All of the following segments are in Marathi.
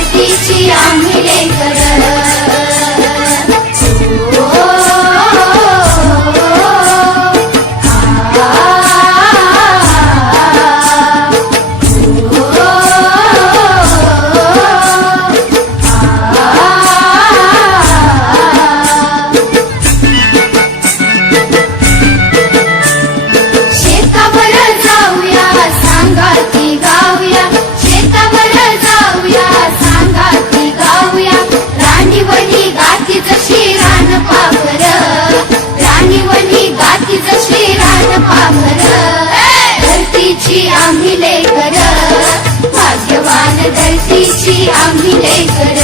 धरतीची आम्ही लेकर धरतीची आम्ही लेकर भाग्यवान धरतीची आम्ही लेकर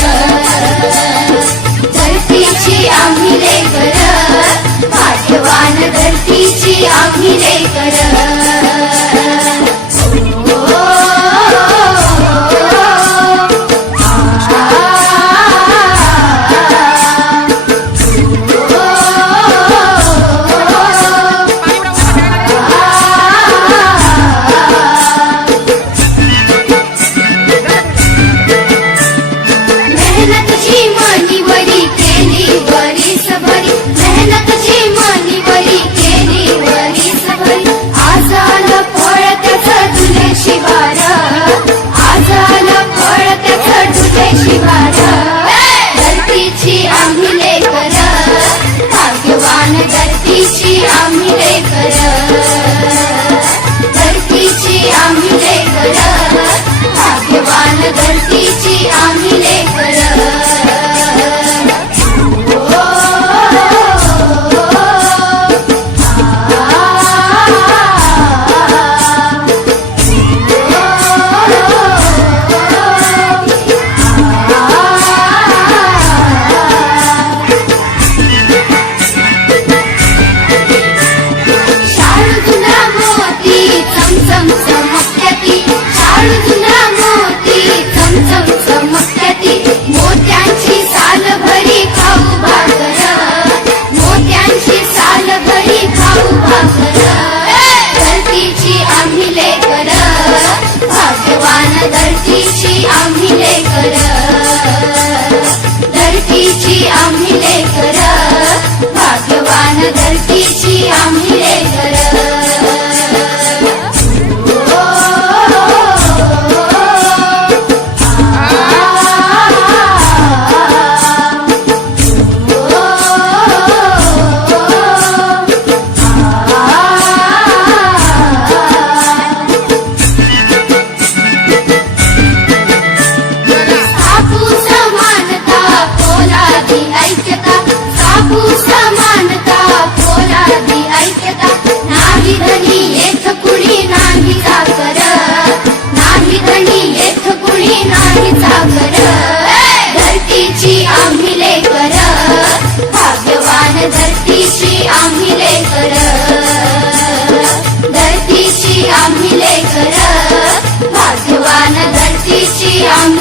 धरतीची आम्ही लेकर भाग्यवान धरतीची आम्ही लेकर धरतीची आम्ही लेकर धरतीची आम्ही लेकर भाग्यवान धरतीची आम्ही लेकर मोत्यांची साल भरी खाऊ भाकर मोत्यांची साल भरी खाऊ भाकर धरतीची आम्ही लेकर भाग्यवान धरतीची आम्ही लेकर धरतीची आम्ही लेकर भाग्यवान धरतीची आम्ही लेकर धरतीची आम्ही लेकर भाग्यवान धरतीची आम्ही लेकर धरतीची आम्ही लेकर भाग्यवान धरतीची आम्ही